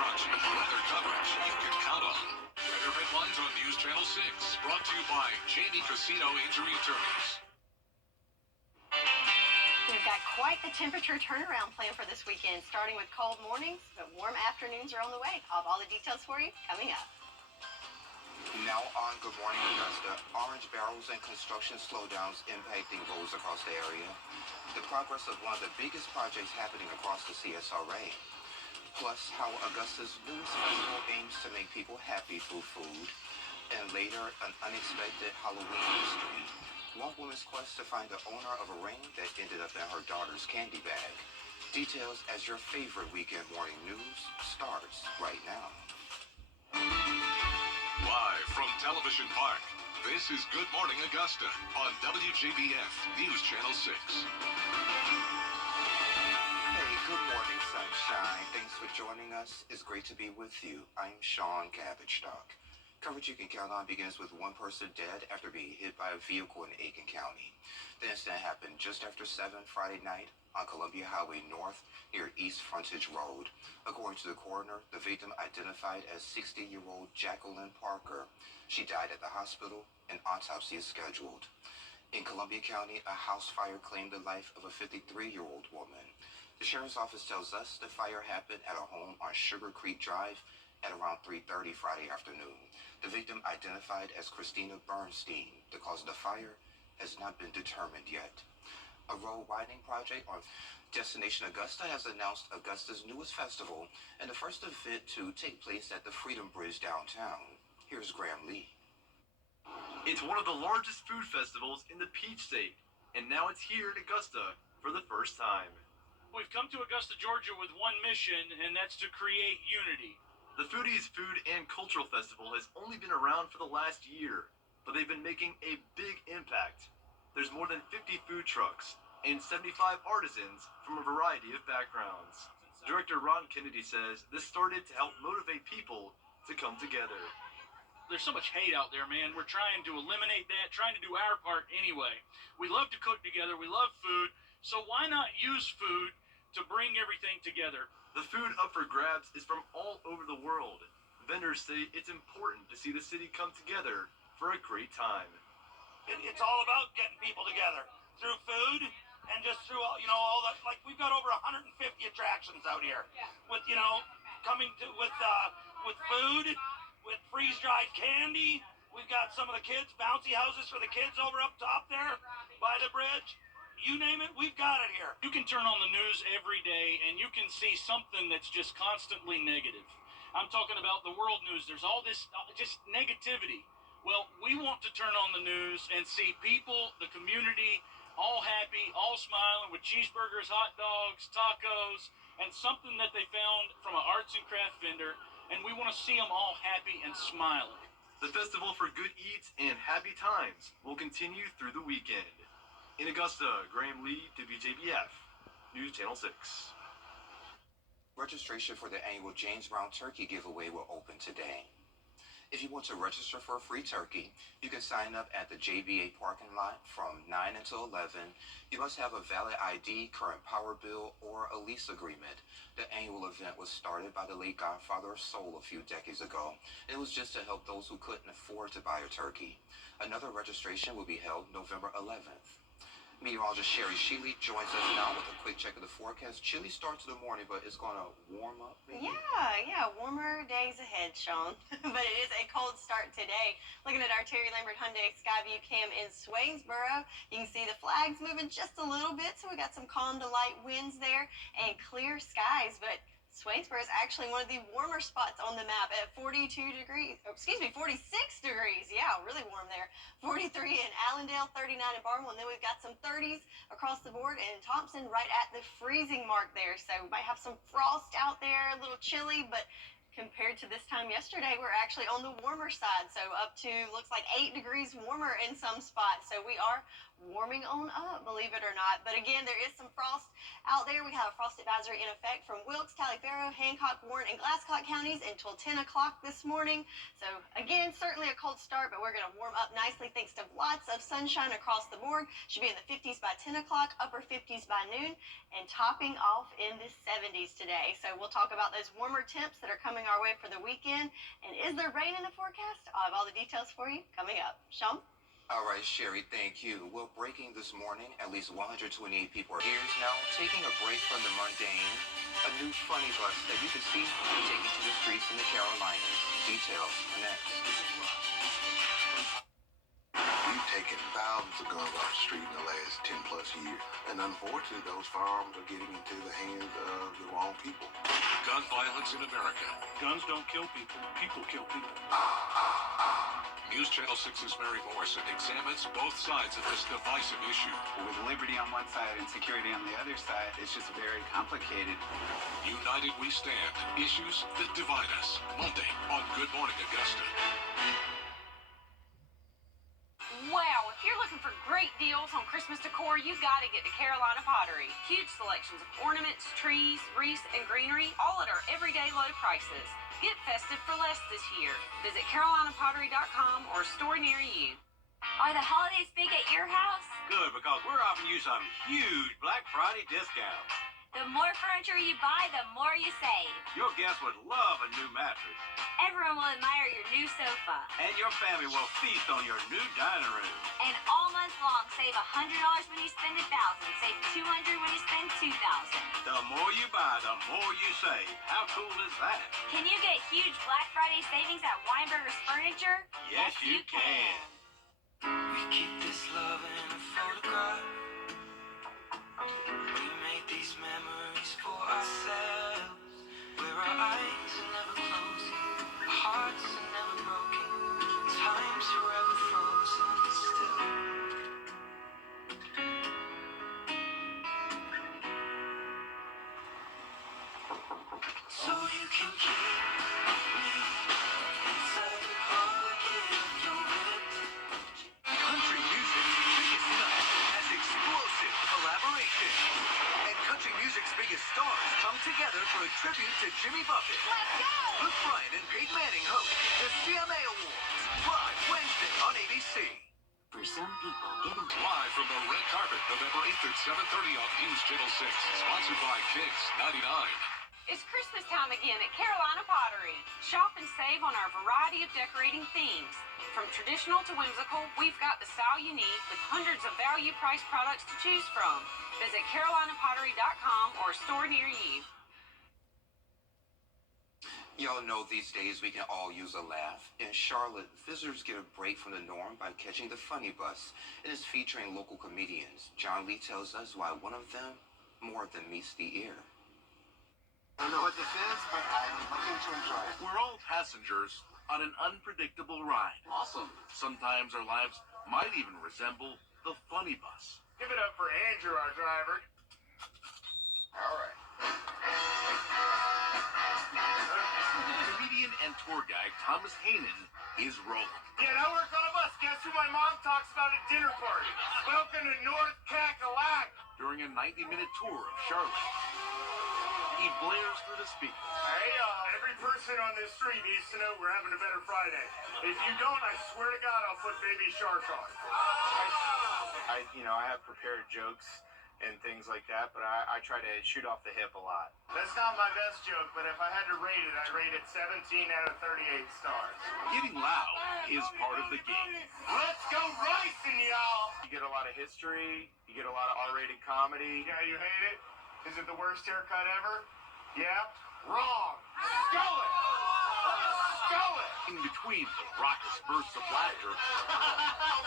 trucks, weather coverage you can count on. Weather headlines on News Channel 6, brought to you by Jamie Casino Injury Attorneys. We've got quite the temperature turnaround plan for this weekend, starting with cold mornings, but warm afternoons are on the way. I'll have all the details for you coming up. Now on Good Morning Augusta, orange barrels and construction slowdowns impacting roads across the area. The progress of one of the biggest projects happening across the CSRA. Plus, how Augusta's newest festival aims to make people happy through food. And later, an unexpected Halloween mystery. One woman's quest to find the owner of a ring that ended up in her daughter's candy bag. Details as your favorite weekend morning news starts right now. Live from Television Park, this is Good Morning Augusta on WJBF News Channel 6. Hey, good morning, sunshine. Thanks for joining us. It's great to be with you. I'm Sean Cabbage-Stock. Coverage you can count on begins with one person dead after being hit by a vehicle in Aiken County. The incident happened just after 7 Friday night on Columbia Highway North near East Frontage Road. According to the coroner, the victim identified as 60-year-old Jacqueline Parker. She died at the hospital. An autopsy is scheduled. In Columbia County, a house fire claimed the life of a 53-year-old woman. The sheriff's office tells us the fire happened at a home on Sugar Creek Drive at around 3:30 Friday afternoon. The victim, identified as Christina Bernstein. The cause of the fire has not been determined yet. A road widening project on Destination Augusta has announced Augusta's newest festival and the first event to take place at the Freedom Bridge downtown. Here's Graham Lee. It's one of the largest food festivals in the Peach State, and now it's here in Augusta for the first time. We've come to Augusta, Georgia with one mission, and that's to create unity. The Foodies Food and Cultural Festival has only been around for the last year, but they've been making a big impact. There's more than 50 food trucks and 75 artisans from a variety of backgrounds. Director Ron Kennedy says this started to help motivate people to come together. There's so much hate out there, man. We're trying to eliminate that, trying to do our part anyway. We love to cook together. We love food. So why not use food to bring everything together? The food up for grabs is from all over the world. Vendors say it's important to see the city come together for a great time. It's all about getting people together through food and just through all that. Like, we've got over 150 attractions out here with coming to with food, with freeze-dried candy. We've got some of the kids bouncy houses for the kids over up top there by the bridge. You name it, we've got it here. You can turn on the news every day and you can see something that's just constantly negative. I'm talking about the world news. There's all this just negativity. Well, we want to turn on the news and see people, the community, all happy, all smiling with cheeseburgers, hot dogs, tacos, and something that they found from an arts and craft vendor, and we want to see them all happy and smiling. The Festival for Good Eats and Happy Times will continue through the weekend. In Augusta, Graham Lee, WJBF, News Channel 6. Registration for the annual James Brown Turkey Giveaway will open today. If you want to register for a free turkey, you can sign up at the JBA parking lot from 9 until 11. You must have a valid ID, current power bill, or a lease agreement. The annual event was started by the late Godfather of Soul a few decades ago. It was just to help those who couldn't afford to buy a turkey. Another registration will be held November 11th. Meteorologist Sherry Sheely joins us now with a quick check of the forecast. Chilly start to the morning, but it's going to warm up, maybe? Yeah, warmer days ahead, Sean. But it is a cold start today. Looking at our Terry Lambert Hyundai Skyview cam in Swainsboro, you can see the flags moving just a little bit, so we got some calm to light winds there and clear skies, but Swainsboro is actually one of the warmer spots on the map at 46 degrees. Yeah, really warm there. 43 in Allendale, 39 in Barnwell, and then we've got some 30s across the board in Thompson right at the freezing mark there. So we might have some frost out there, a little chilly, but compared to this time yesterday, we're actually on the warmer side. So up to, looks like 8 degrees warmer in some spots. So we are warming on up, believe it or not. But again, there is some frost out there. We have a frost advisory in effect from Wilkes, Taliaferro, Hancock, Warren, and Glasscock counties until 10 o'clock this morning. So again, certainly a cold start, but we're going to warm up nicely thanks to lots of sunshine across the board. Should be in the 50s by 10 o'clock, upper 50s by noon, and topping off in the 70s today. So we'll talk about those warmer temps that are coming our way for the weekend. And is there rain in the forecast? I'll have all the details for you coming up. Sean? All right, Sherry, thank you. Well, breaking this morning, at least 128 people are here now, taking a break from the mundane. A new funny bus that you can see taking to the streets in the Carolinas. Details next. We've taken thousands of guns off the street in the last 10 plus years. And unfortunately, those firearms are getting into the hands of the wrong people. Gun violence in America. Guns don't kill people. People kill people. News Channel 6's Mary Morrison examines both sides of this divisive issue. With liberty on one side and security on the other side, it's just very complicated. United we stand. Issues that divide us. Monday on Good Morning Augusta. Wow, if you're looking for great deals on Christmas decor, you gotta get to Carolina Pottery. Huge selections of ornaments, trees, wreaths, and greenery, all at our everyday low prices. Get festive for less this year. Visit carolinapottery.com or a store near you. Are the holidays big at your house? Good, because we're offering you some huge Black Friday discounts. The more furniture you buy, the more you save. Your guests would love a new mattress, Everyone will admire your new sofa. and your family will feast on your new dining room. And all month long, save $100 when you spend $1,000. Save $200 when you spend $2,000. The more you buy, the more you save. How cool is that? Can you get huge Black Friday savings at Weinberger's Furniture? Yes, you can. We keep this love in a photograph. We make these memories for ourselves, where our eyes are never closing, our hearts are never broken, time's forever frozen still. So you can keep me inside the pocket of your whip. Country music's biggest night has explosive collaboration. And country music's biggest stars come together for a tribute to Jimmy Buffett. Let's go! Luke Bryan and Peyton Manning host the CMA Awards, live Wednesday on ABC. For some people, getting Live from the red carpet, November 8th at 7:30 on News Channel 6. Sponsored by Kicks 99. It's Christmas time again at Carolina Pottery. Shop and save on our variety of decorating themes. From traditional to whimsical, we've got the style you need with hundreds of value-priced products to choose from. Visit carolinapottery.com or a store near you. Y'all know these days we can all use a laugh. In Charlotte, visitors get a break from the norm by catching the Funny Bus. It is featuring local comedians. John Lee tells us why one of them more than meets the ear. I don't know what this is, but I'm looking to enjoy it. We're all passengers on an unpredictable ride. Awesome. Sometimes our lives might even resemble the funny bus. Give it up for Andrew, our driver. All right. Comedian and tour guide Thomas Hainan is rolling. Yeah, now work on a bus. Guess who my mom talks about at dinner party? Welcome to North Cackalack. During a 90-minute tour of Charlotte, he blares through the speakers. Hey, every person on this street needs to know we're having a better Friday. If you don't, I swear to God, I'll put Baby Shark on. I have prepared jokes and things like that, but I try to shoot off the hip a lot. That's not my best joke, but if I had to rate it, I'd rate it 17 out of 38 stars. Getting loud is part of the game. Let's go racing, y'all! You get a lot of history, you get a lot of R-rated comedy. Yeah, you hate it? Is it the worst haircut ever? Yeah? Wrong! Skull it! Skull it! In between the raucous bursts of laughter,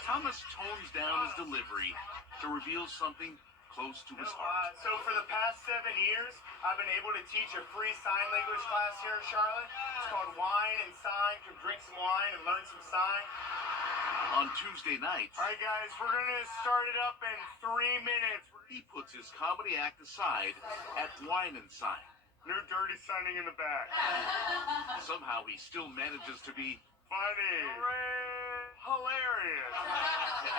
Thomas tones down his delivery to reveal something close to his heart. So for the past 7 years, I've been able to teach a free sign language class here in Charlotte. It's called Wine and Sign. You can drink some wine and learn some sign. On Tuesday nights, All right, guys, we're going to start it up in 3 minutes. he puts his comedy act aside at Wine and Sign. No dirty signing in the back. Somehow he still manages to be Funny. Hilarious.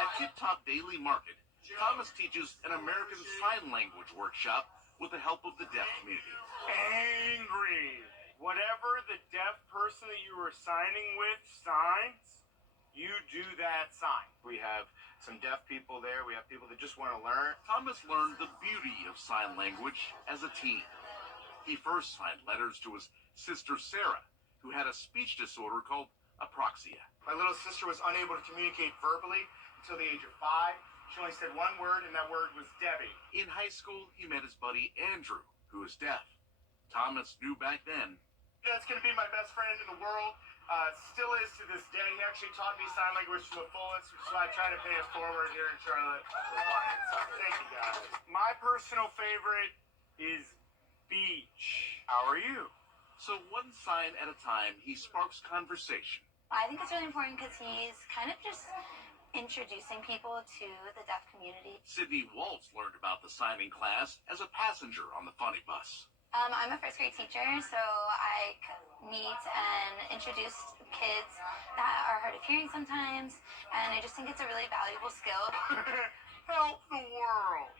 at Tip Top Daily Market. Thomas teaches an American Sign Language workshop with the help of the deaf community. Angry. Whatever the deaf person that you were signing with signs, you do that sign. We have some deaf people there. We have people that just want to learn. Thomas learned the beauty of sign language as a teen. He first signed letters to his sister Sarah, who had a speech disorder called apraxia. My little sister was unable to communicate verbally until the age of 5. She only said one word, and that word was Debbie. In high school, he met his buddy Andrew, who is deaf. Thomas knew back then. That's going to be my best friend in the world. Still is to this day. He actually taught me sign language to the fullest, which is why I try to pay it forward here in Charlotte. Thank you, guys. My personal favorite is beach. How are you? So one sign at a time, he sparks conversation. I think it's really important because he's kind of just introducing people to the deaf community. Sydney Waltz learned about the signing class as a passenger on the funny bus. I'm a first grade teacher, so I meet and introduce kids that are hard of hearing sometimes, and I just think it's a really valuable skill. Help the world.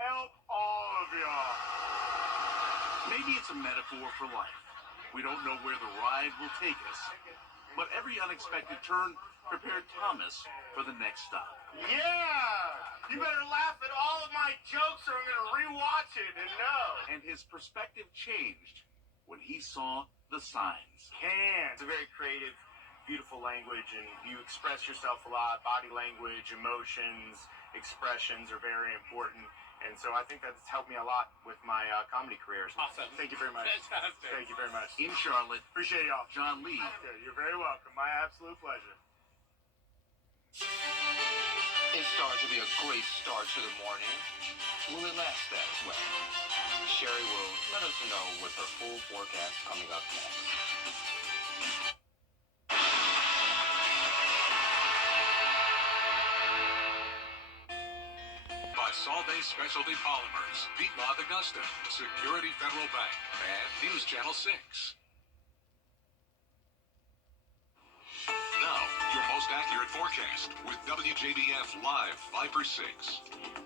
Help all of y'all. Maybe it's a metaphor for life. We don't know where the ride will take us, but every unexpected turn prepared Thomas for the next stop. Yeah! You better laugh at all of my jokes or I'm going to rewatch it and know. And his perspective changed when he saw the signs. It's a very creative, beautiful language, and you express yourself a lot. Body language, emotions, expressions are very important. And so I think that's helped me a lot with my comedy career. Awesome. Thank you very much. Fantastic. Thank you very much. In Charlotte, Appreciate y'all. John Lee. Okay, you're very welcome. My absolute pleasure. It's starting to be a great start to the morning. Will it last that way? Sherry will let us know with her full forecast coming up next. By Solvay Specialty Polymers, Piedmont Augusta, Security Federal Bank, and News Channel 6. Now, your most accurate forecast with WJBF Live 5 for 6.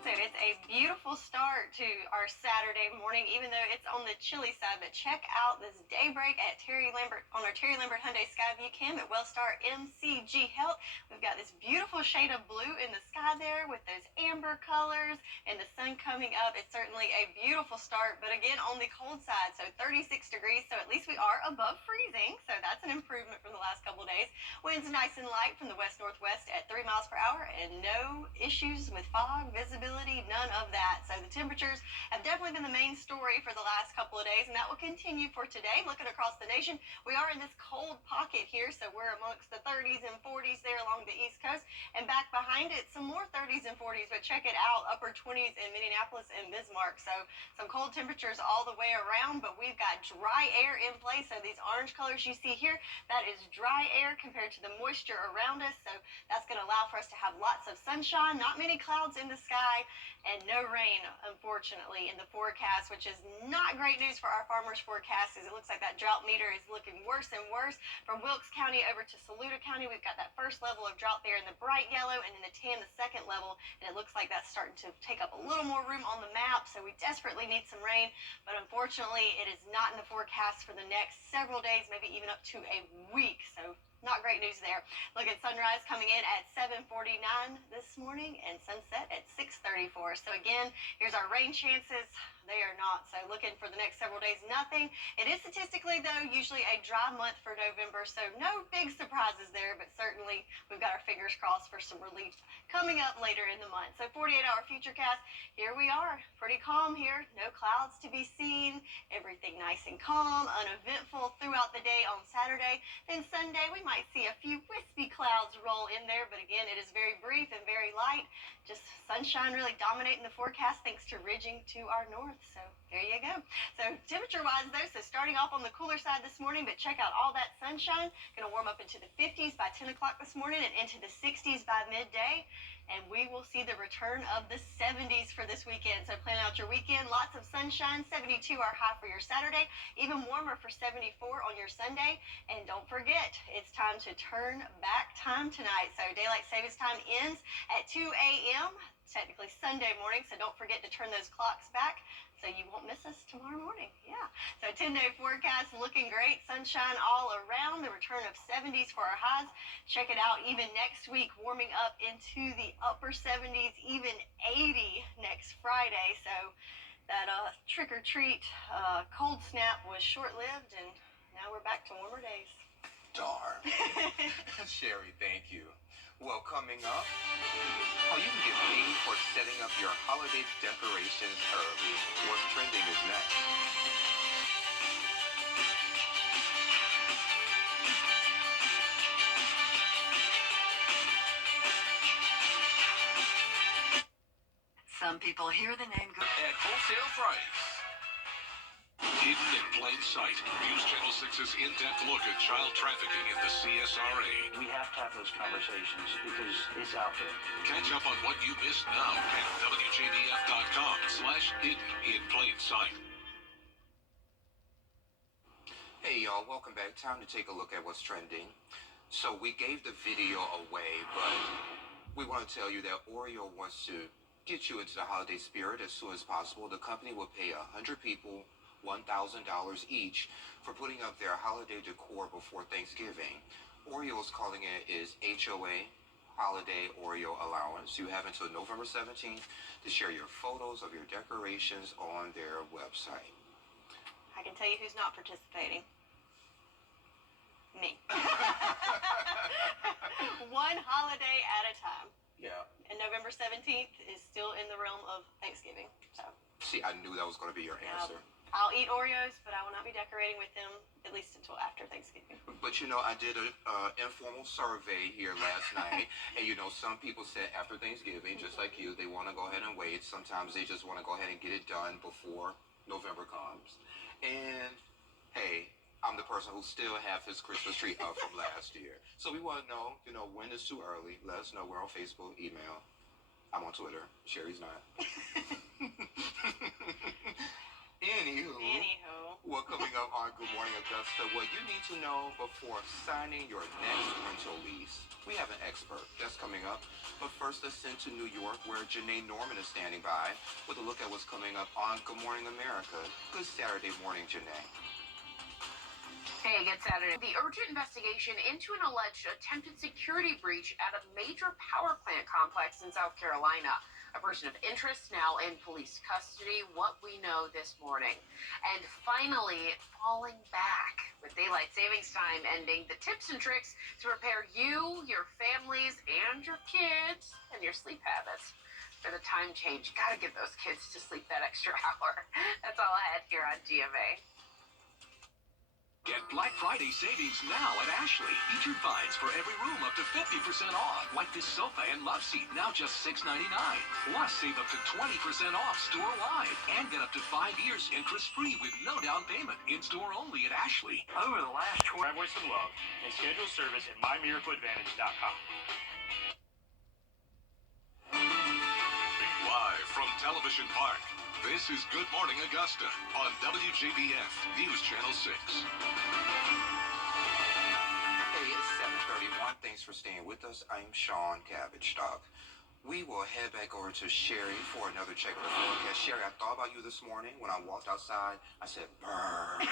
So it's a beautiful start to our Saturday morning, even though it's on the chilly side. But check out this daybreak at Terry Lambert on our Terry Lambert Hyundai Skyview Cam at Wellstar MCG Health. We've got this beautiful shade of blue in the sky there with those amber colors and the sun coming up. It's certainly a beautiful start, but again on the cold side. So 36 degrees, so at least we are above freezing. So that's an improvement from the last couple of days. Winds nice and light from the west-northwest at 3 miles per hour, and no issues with fog, visibility, none of that. So the temperatures have definitely been the main story for the last couple of days, and that will continue for today. Looking across the nation, we are in this cold pocket here, so we're amongst the 30s and 40s there along the East Coast, and back behind it, some more 30s and 40s, but check it out, upper 20s in Minneapolis and Bismarck. So some cold temperatures all the way around, but we've got dry air in place. So these orange colors you see here, that is dry air compared to the moisture around us. So that's going to allow for us to have lots of sunshine, not many clouds in the sky, and no rain, unfortunately, in the forecast, which is not great news for our farmers' forecast, as it looks like that drought meter is looking worse and worse. From Wilkes County over to Saluda County, we've got that first level of drought there in the bright yellow, and in the tan, the second level, and it looks like that's starting to take up a little more room on the map, so we desperately need some rain, but unfortunately, it is not in the forecast for the next several days, maybe even up to a week, so not great news there. Look at sunrise coming in at 7:49 this morning and sunset at 6:34. So again, here's our rain chances. They are not. So looking for the next several days, nothing. It is statistically, though, usually a dry month for November. So no big surprises there, but certainly we've got our fingers crossed for some relief coming up later in the month. So 48-hour futurecast, here we are. Pretty calm here. No clouds to be seen. Everything nice and calm, uneventful throughout the day on Saturday. Then Sunday, we might see a few wispy clouds roll in there, but again, it is very brief and very light. Just sunshine really dominating the forecast thanks to ridging to our north. So there you go. So temperature-wise, though, so starting off on the cooler side this morning, but check out all that sunshine. Going to warm up into the 50s by 10 o'clock this morning and into the 60s by midday. And we will see the return of the 70s for this weekend. So plan out your weekend. Lots of sunshine. 72 our high for your Saturday. Even warmer for 74 on your Sunday. And don't forget, it's time to turn back time tonight. So daylight savings time ends at 2 a.m. technically Sunday morning, so don't forget to turn those clocks back so you won't miss us tomorrow morning. Yeah. So 10-day forecast looking great. Sunshine all around. The return of 70s for our highs. Check it out. Even next week, warming up into the upper 70s, even 80 next Friday. So that trick or treat cold snap was short-lived, and now we're back to warmer days. Darn. Sherry, thank you. Well, coming up, how you can get paid for setting up your holiday decorations early. What's trending is next. Some people hear the name go At wholesale price. Hidden in plain sight. News Channel 6's in-depth look at child trafficking in the CSRA. We have to have those conversations because it's out there. Catch up on what you missed now at WJBF.com/hidden in plain sight. Hey y'all, welcome back. Time to take a look at what's trending. So we gave the video away, but we want to tell you that Oreo wants to get you into the holiday spirit as soon as possible. The company will pay 100 people $1,000 each for putting up their holiday decor before Thanksgiving. Oreo is calling it is HOA, Holiday Oreo Allowance. You have until November 17th to share your photos of your decorations on their website. I can tell you who's not participating. Me. One holiday at a time. Yeah. And November 17th is still in the realm of Thanksgiving. So. See, I knew that was going to be your answer. I'll eat Oreos, but I will not be decorating with them at least until after Thanksgiving. But you know, I did an informal survey here last night, and you know, some people said after Thanksgiving, just like you, they want to go ahead and wait. Sometimes they just want to go ahead and get it done before November comes. And hey, I'm the person who still have his Christmas tree up from last year. So we want to know, you know, when is too early. Let us know. We're on Facebook, email. I'm on Twitter. Sherry's not. Anywho, what coming up on Good Morning Augusta, what you need to know before signing your next rental lease. We have an expert that's coming up, but first let's send to New York where Janae Norman is standing by with a look at what's coming up on Good Morning America. Good Saturday morning, Janae. Hey, good Saturday. The urgent investigation into an alleged attempted security breach at a major power plant complex in South Carolina. A person of interest now in police custody, what we know this morning. And finally, falling back. With daylight savings time ending, the tips and tricks to prepare you, your families, and your kids, and your sleep habits. For the time change, gotta give those kids to sleep that extra hour. That's all I had here on GMA. Get Black Friday savings now at Ashley. Featured finds for every room up to 50% off. Like this sofa and love seat, now just $6.99. Plus, save up to 20% off store-wide. And get up to 5 years interest-free with no down payment. In-store only at Ashley. Over the last driveway some love and schedule service at mymiracleadvantage.com. Live from Television Park, this is Good Morning Augusta on WJBF News Channel 6. Hey, it's 7:31. Thanks for staying with us. I'm Sean Cabbage Stock. We will head back over to Sherry for another check of the forecast. Sherry, I thought about you this morning when I walked outside. I said, burn.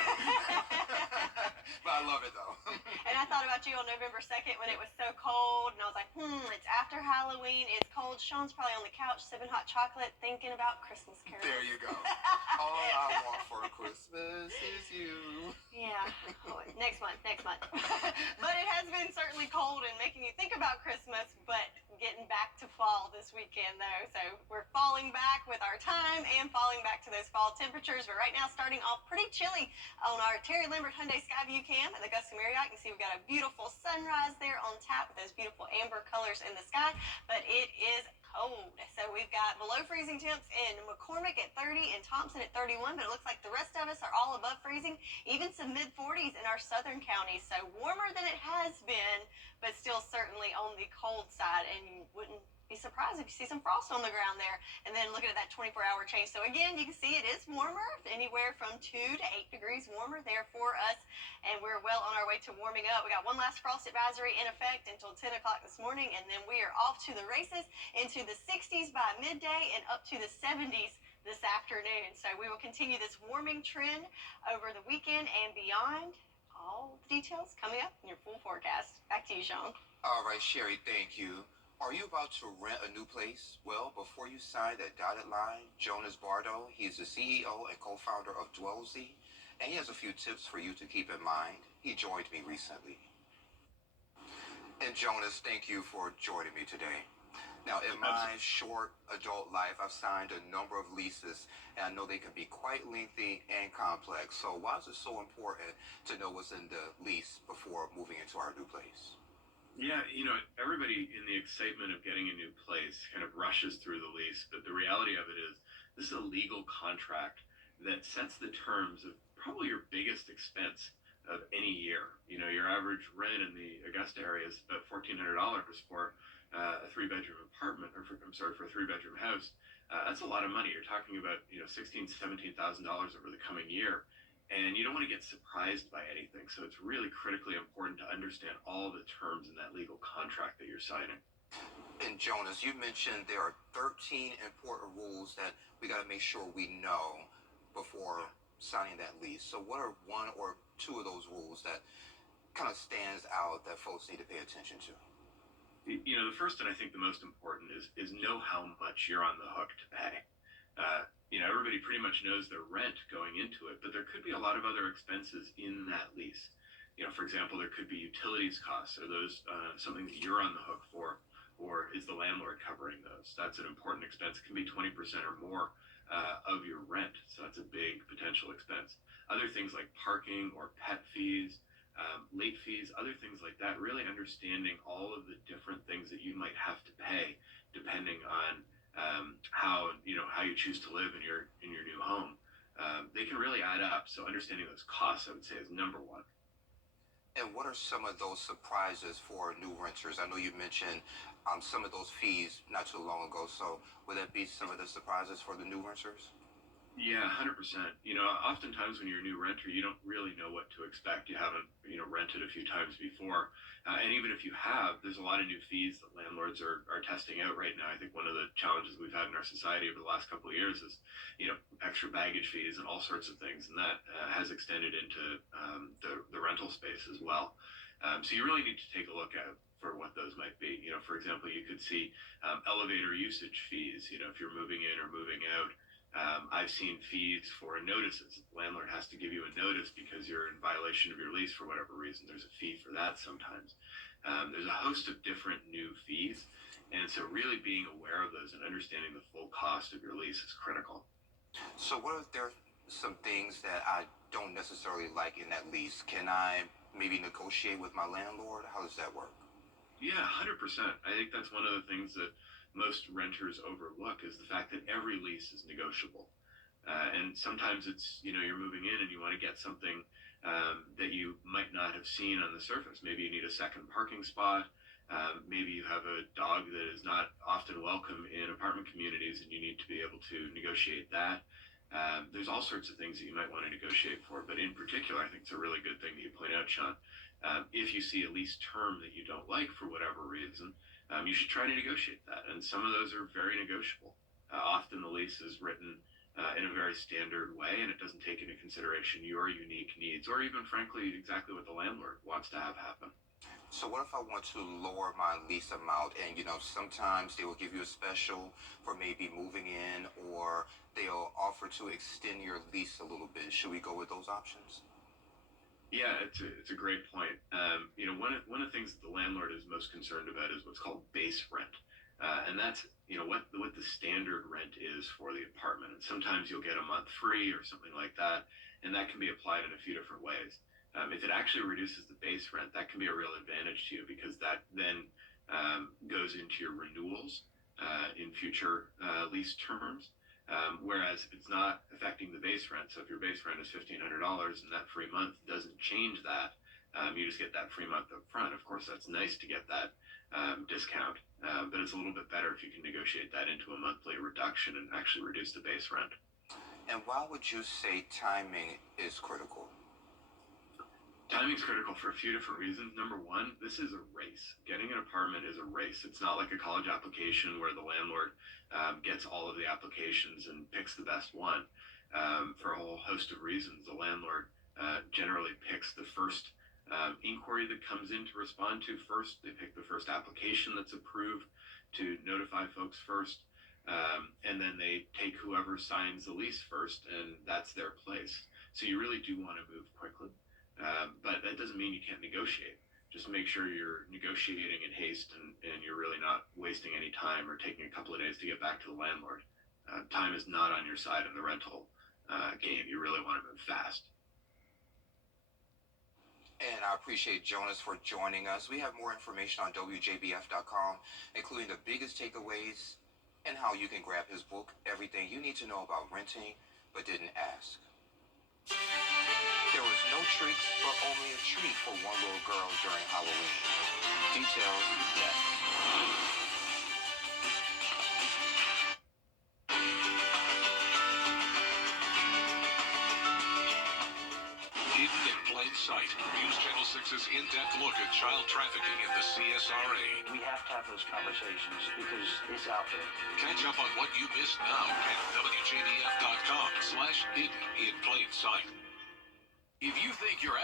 But I love it, though. And I thought about you on November 2nd when it was so cold, and I was like, it's after Halloween, it's cold. Sean's probably on the couch sipping hot chocolate, thinking about Christmas carols. There you go. All I want for Christmas is you. Yeah. Oh, next month. But it has been certainly cold and making you think about Christmas, but getting back to fall this weekend, though. So we're falling back with our time and falling back to those fall temperatures. But right now, starting off pretty chilly on our Terry Lambert Hyundai Skyview cam at the Augusta Marriott. You can see we've got a beautiful sunrise there on tap with those beautiful amber colors in the sky. But it is cold. So we've got below freezing temps in McCormick at 30 and Thompson at 31, but it looks like the rest of us are all above freezing, even some mid-40s in our southern counties. So warmer than it has been, but still certainly on the cold side, and you wouldn't be surprised if you see some frost on the ground there. And then looking at that 24-hour change. So again, you can see it is warmer, anywhere from 2 to 8 degrees warmer there for us. And we're well on our way to warming up. We got one last frost advisory in effect until 10 o'clock this morning. And then we are off to the races into the 60s by midday and up to the 70s this afternoon. So we will continue this warming trend over the weekend and beyond. All the details coming up in your full forecast. Back to you, Sean. All right, Sherry, thank you. Are you about to rent a new place? Well, before you sign that dotted line, Jonas Bardo, he's the CEO and co-founder of Dwellzy, and he has a few tips for you to keep in mind. He joined me recently. And Jonas, thank you for joining me today. Now, in my short adult life, I've signed a number of leases, and I know they can be quite lengthy and complex. So why is it so important to know what's in the lease before moving into our new place? Yeah, everybody in the excitement of getting a new place kind of rushes through the lease, but the reality of it is this is a legal contract that sets the terms of probably your biggest expense of any year. Your average rent in the Augusta area is about $1,400 for a three-bedroom apartment, or for a three-bedroom house. That's a lot of money. You're talking about $16,000, $17,000 over the coming year. And you don't want to get surprised by anything. So it's really critically important to understand all the terms in that legal contract that you're signing. And Jonas, you mentioned there are 13 important rules that we got to make sure we know before signing that lease. So what are one or two of those rules that kind of stands out that folks need to pay attention to? The first and I think the most important is know how much you're on the hook to pay. Everybody pretty much knows their rent going into it, but there could be a lot of other expenses in that lease. For example, there could be utilities costs. Are those something that you're on the hook for, or is the landlord covering those? That's an important expense. It can be 20% or more of your rent, so that's a big potential expense. Other things like parking or pet fees, late fees, other things like that, really understanding all of the different things that you might have to pay depending on how you choose to live in your new home. They can really add up. So understanding those costs, I would say, is number one. And what are some of those surprises for new renters? I know you mentioned some of those fees not too long ago. So would that be some of the surprises for the new renters? Yeah, 100%. Oftentimes when you're a new renter, you don't really know what to expect. You haven't, rented a few times before. And even if you have, there's a lot of new fees that landlords are testing out right now. I think one of the challenges we've had in our society over the last couple of years is, extra baggage fees and all sorts of things. And that has extended into the rental space as well. So you really need to take a look at for what those might be. For example, you could see elevator usage fees, if you're moving in or moving out. I've seen fees for notices. The landlord has to give you a notice because you're in violation of your lease for whatever reason. There's a fee for that sometimes. There's a host of different new fees. And so really being aware of those and understanding the full cost of your lease is critical. So what if there are some things that I don't necessarily like in that lease? Can I maybe negotiate with my landlord? How does that work? Yeah, 100%. I think that's one of the things that most renters overlook is the fact that every lease is negotiable. And sometimes it's, you're moving in and you want to get something that you might not have seen on the surface. Maybe you need a second parking spot. Maybe you have a dog that is not often welcome in apartment communities and you need to be able to negotiate that. There's all sorts of things that you might want to negotiate for, but in particular, I think it's a really good thing that you point out, Sean. If you see a lease term that you don't like for whatever reason, you should try to negotiate that. And some of those are very negotiable. Often the lease is written in a very standard way, and it doesn't take into consideration your unique needs, or even, frankly, exactly what the landlord wants to have happen. So what if I want to lower my lease amount and, sometimes they will give you a special for maybe moving in, or they'll offer to extend your lease a little bit. Should we go with those options? Yeah, it's a great point. One of the things that the landlord is most concerned about is what's called base rent. And that's, what the standard rent is for the apartment. And sometimes you'll get a month free or something like that. And that can be applied in a few different ways. If it actually reduces the base rent, that can be a real advantage to you because that then goes into your renewals in future lease terms. Whereas if it's not affecting the base rent, so if your base rent is $1,500 and that free month doesn't change that, You just get that free month up front. Of course, that's nice to get that discount, but it's a little bit better if you can negotiate that into a monthly reduction and actually reduce the base rent. And why would you say timing is critical? Timing is critical for a few different reasons. Number one, this is a race. Getting an apartment is a race. It's not like a college application where the landlord gets all of the applications and picks the best one. For a whole host of reasons, the landlord generally picks the first inquiry that comes in to respond to first. They pick the first application that's approved to notify folks first. And then they take whoever signs the lease first, and that's their place. So you really do want to move quickly. But that doesn't mean you can't negotiate. Just make sure you're negotiating in haste and you're really not wasting any time or taking a couple of days to get back to the landlord. Time is not on your side in the rental game. You really want to move fast. And I appreciate Jonas for joining us. We have more information on WJBF.com, including the biggest takeaways and how you can grab his book, Everything You Need to Know About Renting But Didn't Ask. There was no treats, but only a treat for one little girl during Halloween. Details next. Hidden in plain sight. News Channel 6's in-depth look at child trafficking in the CSRA. We have to have those conversations because it's out there. Catch up on what you missed now at WJBF.com/hidden in plain sight. If you think you're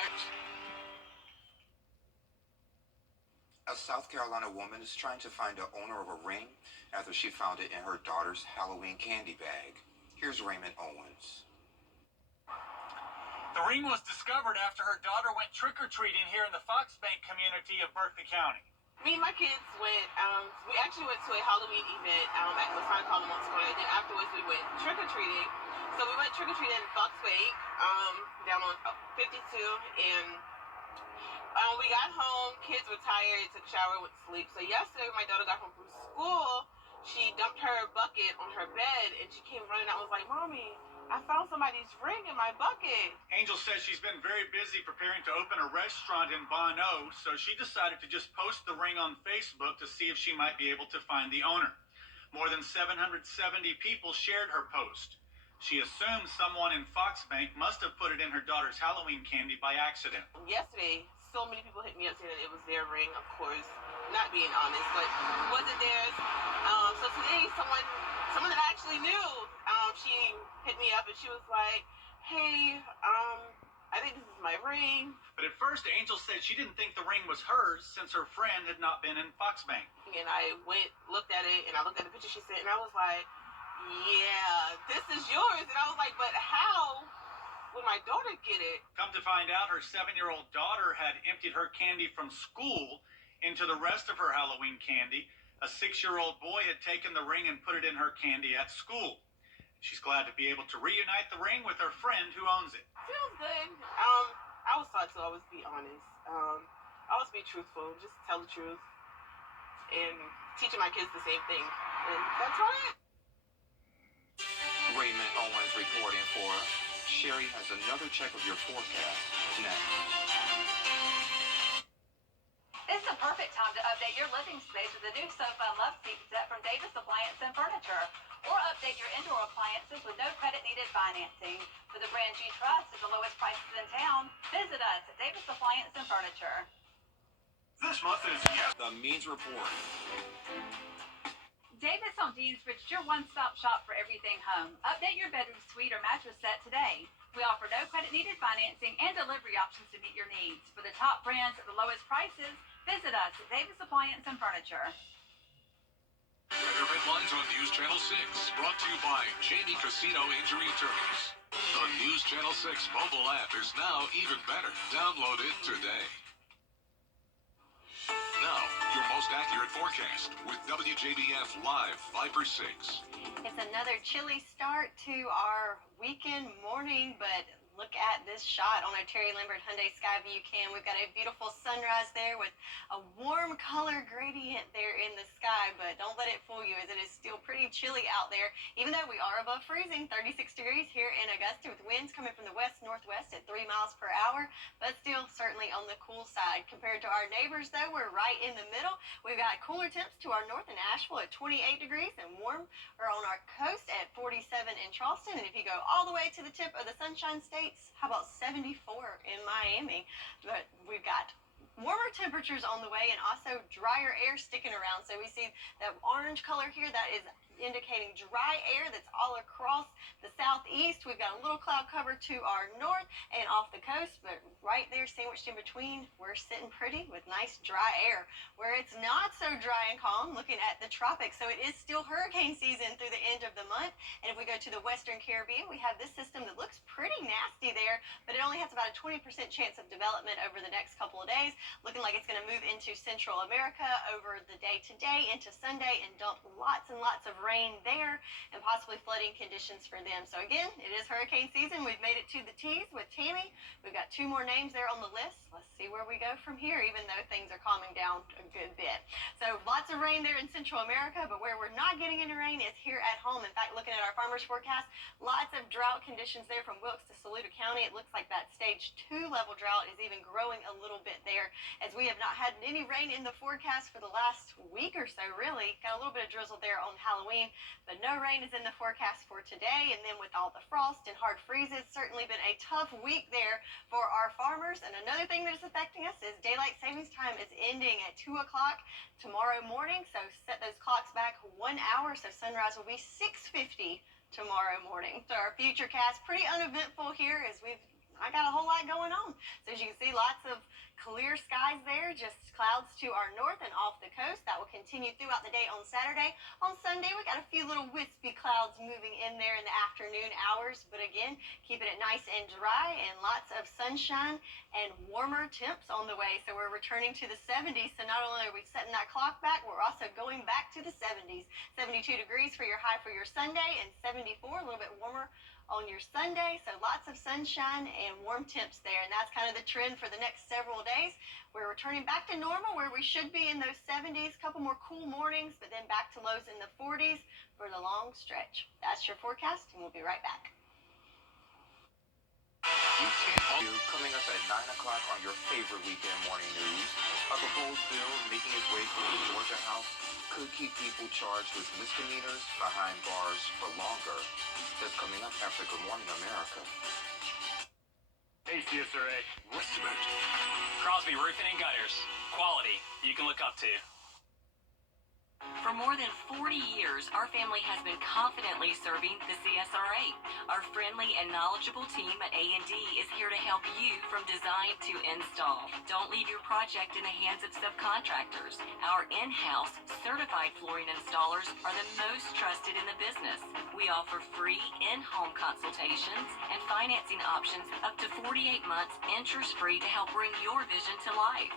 A South Carolina woman is trying to find the owner of a ring after she found it in her daughter's Halloween candy bag. Here's Raymond Owens. The ring was discovered after her daughter went trick-or-treating here in the Fox Bank community of Berkeley County. Me and my kids went, we actually went to a Halloween event at the Fine Column on Square, and then afterwards we went trick-or-treating. So we went trick-or-treating in Fox Bank, down on 52, and we got home, kids were tired, took a shower, went to sleep. So yesterday when my daughter got home from school, she dumped her bucket on her bed, and she came running out and was like, "Mommy, I found somebody's ring in my bucket." Angel says she's been very busy preparing to open a restaurant in Bono, so she decided to just post the ring on Facebook to see if she might be able to find the owner. More than 770 people shared her post. She assumes someone in Fox Bank must have put it in her daughter's Halloween candy by accident. Yesterday, so many people hit me up saying that it was their ring, of course, not being honest, but it wasn't theirs. So today, someone that I actually knew, she hit me up and she was like, "Hey, I think this is my ring." But at first, Angel said she didn't think the ring was hers since her friend had not been in Fox Bank. And I went, looked at it, and I looked at the picture she sent, and I was like, "Yeah, this is yours." And I was like, "But how would my daughter get it?" Come to find out, her 7-year-old daughter had emptied her candy from school into the rest of her Halloween candy. A 6-year-old boy had taken the ring and put it in her candy at school. She's glad to be able to reunite the ring with her friend who owns it. Feels good. I was taught to always be honest. Always be truthful. Just tell the truth. And teaching my kids the same thing. And that's all it. Raymond Owens reporting for us. Sherry has another check of your forecast next. It's the perfect time to update your living space with a new sofa and love seat set from Davis Appliance and Furniture. Or update your indoor appliances with no credit needed financing. For the brands you trust at the lowest prices in town, visit us at Davis Appliance and Furniture. This month is The Means Report. Davis on Deansbridge is your one-stop shop for everything home. Update your bedroom suite or mattress set today. We offer no credit needed financing and delivery options to meet your needs. For the top brands at the lowest prices, visit us at Davis Appliance and Furniture. Weather headlines on News Channel 6, brought to you by Jamie Casino Injury Attorneys. The News Channel 6 mobile app is now even better. Download it today. Now, your most accurate forecast with WJBF Live 5 for 6. It's another chilly start to our weekend morning, but look at this shot on our Terry Lambert Hyundai Skyview cam. We've got a beautiful sunrise there with a warm color gradient there in the sky, but don't let it fool you as it is still pretty chilly out there, even though we are above freezing, 36 degrees here in Augusta with winds coming from the west-northwest at 3 miles per hour, but still certainly on the cool side. Compared to our neighbors, though, we're right in the middle. We've got cooler temps to our north in Asheville at 28 degrees and warm or on our coast at 47 in Charleston. And if you go all the way to the tip of the Sunshine States, how about 74 in Miami? But we've got warmer temperatures on the way and also drier air sticking around. So we see that orange color here, that is indicating dry air that's all across the southeast. We've got a little cloud cover to our north and off the coast, but right there sandwiched in between, we're sitting pretty with nice dry air. Where it's not so dry and calm, looking at the tropics, so it is still hurricane season through the end of the month. And if we go to the Western Caribbean, we have this system that looks pretty nasty there, but it only has about a 20% chance of development over the next couple of days, looking like it's going to move into Central America over the day today into Sunday and dump lots and lots of rain there and possibly flooding conditions for them. So again, it is hurricane season. We've made it to the T's with Tammy. We've got 2 more names there on the list. Let's see where we go from here, even though things are calming down a good bit. So lots of rain there in Central America, but where we're not getting any rain is here at home. In fact, looking at our farmers forecast, lots of drought conditions there from Wilkes to Saluda County. It looks like that stage 2 level drought is even growing a little bit there, as we have not had any rain in the forecast for the last week or so, really. Got a little bit of drizzle there on Halloween, but no rain is in the forecast for today. And then with all the frost and hard freezes, certainly been a tough week there for our farmers. And another thing that is affecting us is daylight savings time is ending at 2 o'clock tomorrow morning. So set those clocks back 1 hour, so sunrise will be 6:50 tomorrow morning. So our future cast, pretty uneventful here, as I got a whole lot going on. So as you can see, lots of clear skies there, just clouds to our north and off the coast. That will continue throughout the day on Saturday. On Sunday, we got a few little wispy clouds moving in there in the afternoon hours, but again, keeping it nice and dry and lots of sunshine and warmer temps on the way. So we're returning to the 70s. So not only are we setting that clock back, we're also going back to the 70s. 72 degrees for your high for your Sunday and 74, a little bit warmer on your Sunday. So lots of sunshine and warm temps there, and that's kind of the trend for the next several days. We're returning back to normal, where we should be in those 70s, couple more cool mornings, but then back to lows in the 40s for the long stretch. That's your forecast, and we'll be right back. Coming up at 9 o'clock on your favorite weekend morning news, a proposed bill making its way through the Georgia House could keep people charged with misdemeanors behind bars for longer. That's coming up after Good Morning America. Hey, CSRA. Estimate. Crosby Roofing and Gutters. Quality you can look up to. For more than 40 years, our family has been confidently serving the CSRA. Our friendly and knowledgeable team at A&D is here to help you from design to install. Don't leave your project in the hands of subcontractors. Our in-house certified flooring installers are the most trusted in the business. We offer free in-home consultations and financing options up to 48 months interest-free to help bring your vision to life.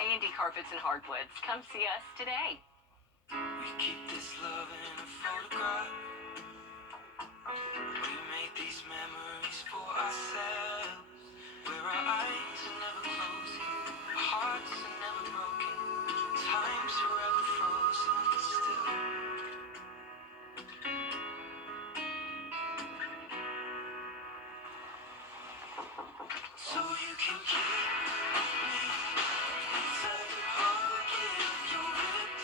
A&D Carpets and Hardwoods. Come see us today. We keep this love in a photograph. We made these memories for ourselves, where our eyes are never closing, our hearts are never broken, time's forever frozen still. So you can keep me inside the pocket of your ripped.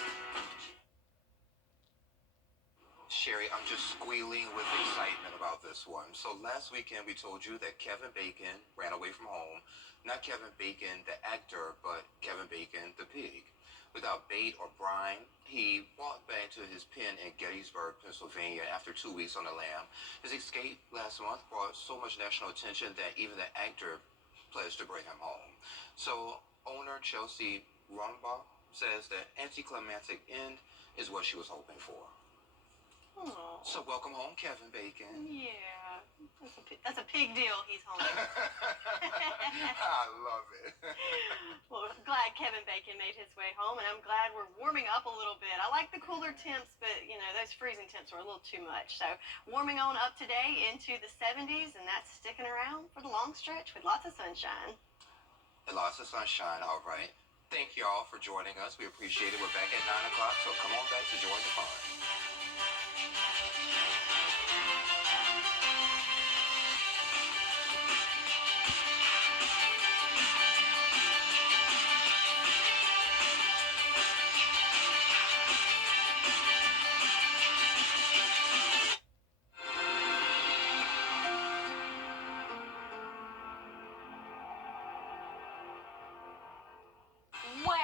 Sherry, I'm just squealing with excitement about this one. So last weekend we told you that Kevin Bacon ran away from home. Not Kevin Bacon, the actor, but Kevin Bacon, the pig. Without bait or brine, he walked back to his pen in Gettysburg, Pennsylvania after 2 weeks on the lam. His escape last month brought so much national attention that even the actor pledged to bring him home. So owner Chelsea Rumbaugh says that anticlimactic end is what she was hoping for. Oh. So welcome home, Kevin Bacon. Yeah, that's a big deal. He's home. I love it. Well, I'm glad Kevin Bacon made his way home, and I'm glad we're warming up a little bit. I like the cooler temps, but you know those freezing temps were a little too much. So warming on up today into the 70s, and that's sticking around for the long stretch with lots of sunshine. And lots of sunshine. All right. Thank you all for joining us. We appreciate it. We're back at 9 o'clock, so come on back to join the fun.